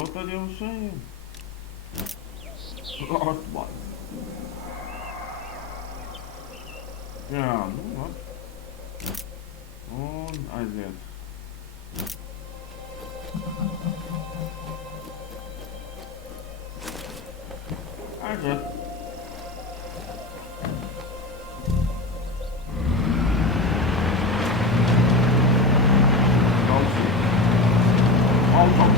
Nu tad jau uz šajiem. Atmaiņ. Jā, nu labi. Un aiziet. Aiziet. Auto.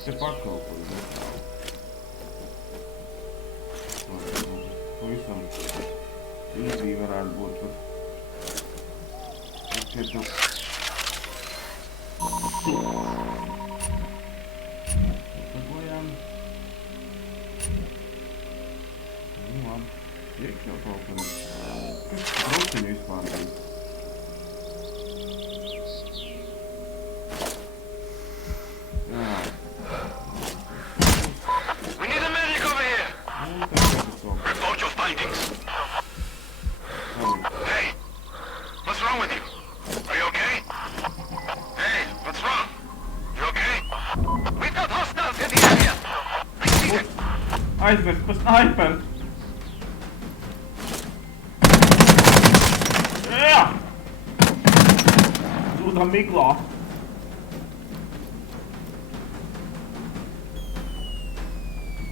Te pakalpoju. Pavisam īzī varētu būt tur. Skatu. Pagojām. Nu labi. Iekšā kaut kur. Kas brauciņu vispār bija? Aizmirst par snaiperu. Jā! Zūdam miglā.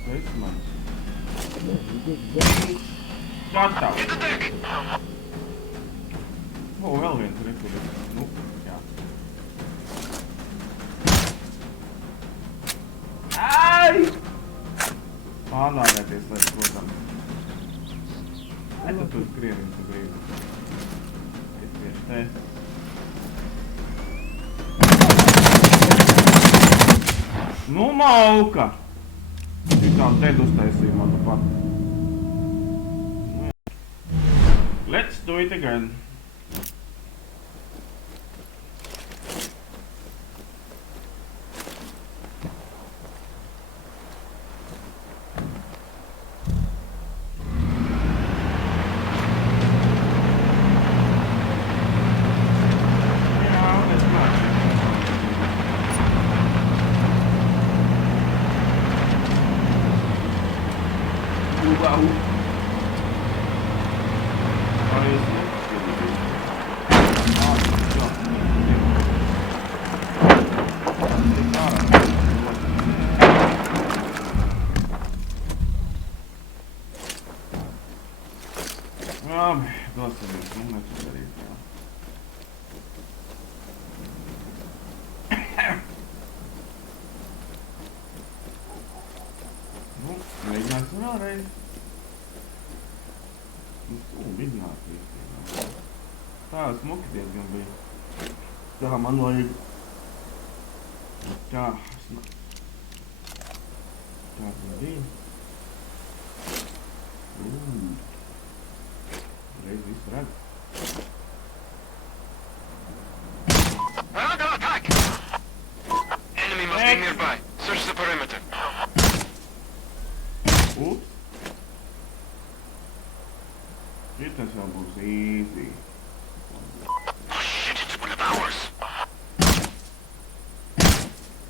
Tas man. Gatavs. O, vēl viens rekurits. Nu, jā. Ai! Pārlādēties, lai, protams. Ai, tad tu skrieni tu brīdi. Es tieši te. Nu, mauka! Citādi te uztaisīju manu pat. Let's do it again. Wow. Labi, dosimies, nu mēs to darīt, jā. Nu, mēģināsim vēlreiz. Nu, vidināt īstenībā. Tā, smuki diezgan bija. Tā, man vajag. Tā, tā bija. Reiz visu redz. We're under attack! Enemy must be nearby. Search the perimeter. Ups. Šitas jau būs easy. Oh shit, it's one of ours!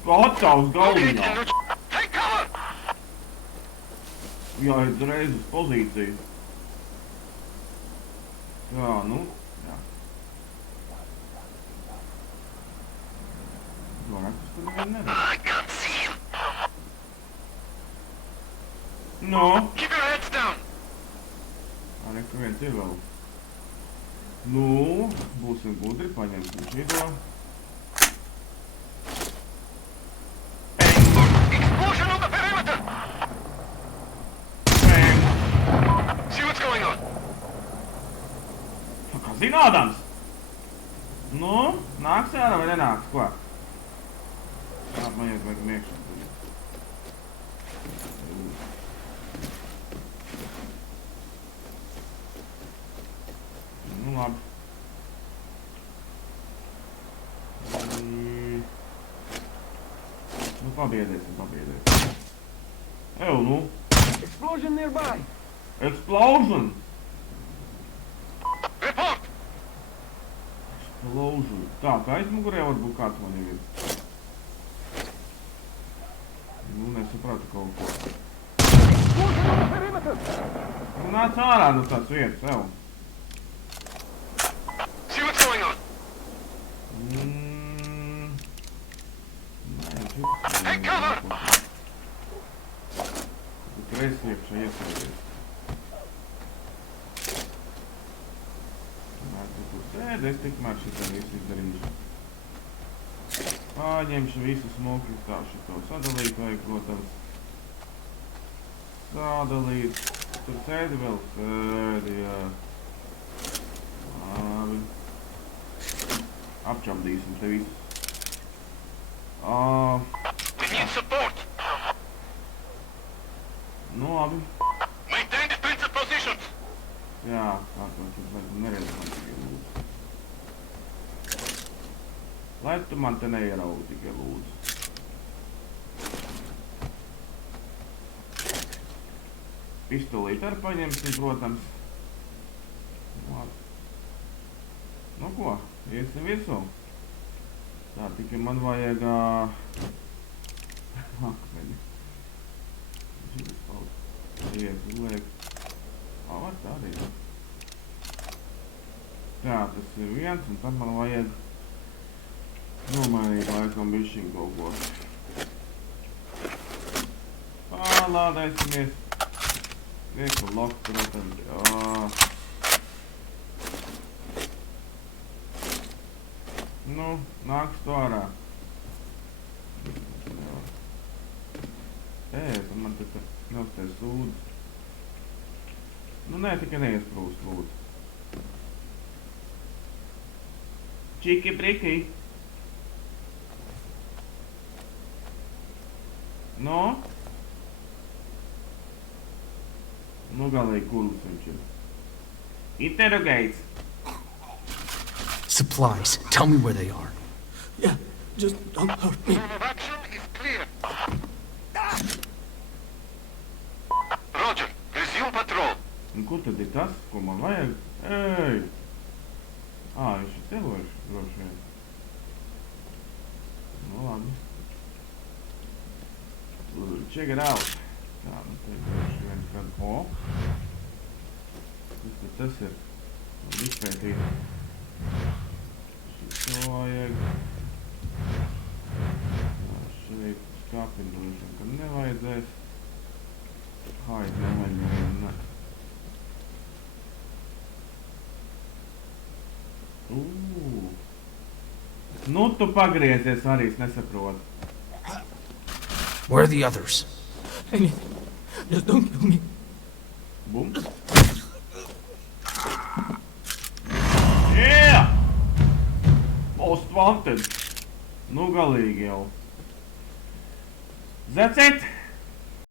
Gatavs galviņā! Take cover! Jāiet reiz uz pozīciju. Jā, nu, jā. Varaktus tur vien neredz. I can't see him. No. Keep your heads down! Arī tur viens ir vēl. Nu, būsim gudri, paņemsim šito. Explosion on the perimeter! Bang! See what's going on? Kā zinādams! Nu, nāks ārā vai nenāks, ko? Man vajag iekšā. Nu, labi. Nu, pabiedēsim. Ew, nu. Explosion nearby. Explosion! Report! Explosion. Tā, ka aizmugurē varbūt kāds man jau ir. Nu, nesapratu kaut ko. Explosion on the perimeter. Nu, nāc ārā no tās vietas, ew. See what's going on. Take cover! Kreisi iekšā iesaidies. Tu tur sēdi, es tikmēr šitā visu izdarīšu. Pārņemšu visu smuki, tā šito sadalīt vajag, protams. Sadalīt. Tur sēdi vēl? Sēdi, jā. Labi. Apčamdīsim te visus. We need support. Nu, labi. Maintain defensive positions. Jā, tā tur neredz man tikai lūdzu. Lai tu man te neieraugi tikai lūdzu. Pistolīt arī paņemsim, protams. Labi. Nu ko, iesim virsū. Tā, tikai man vajag... Akmeņi. Ies, uzliek. Var tā arī. Tā, tas ir viens, un tad man vajag nomainīt laikam bišķiņ kaut ko. Pārlādēsimies. Rieku lock, protams. Jā. Nu, nāks to ārā. Man te neuztais sūdz. Nu, nē, tikai neiesprūst, lūdzu. Čiki, briki. Nu? Nu, galīgi kurls viņš ir. Interrogates. Supplies. Tell me where they are. Yeah, just don't hurt me. Zone of action is clear. Roger. Resume patrol. Un kur tad ir tas, ko man vajag? Ej! Viņš ir teloši, droši vien. Nu, labi. Check it out. Tā, nu, te ir droši vien kad... Kas tad tas ir? Man izpētīt. Šito vajag. Šeit skāpim droši vien, kad nevajadzēs. Haid, nevajag, ne. Nu, tu pagriezies arī, es nesaprotu. Where are the others? Anything. Just don't kill me. Bum. Yeah! Most wanted. Nu, galīgi jau. That's it!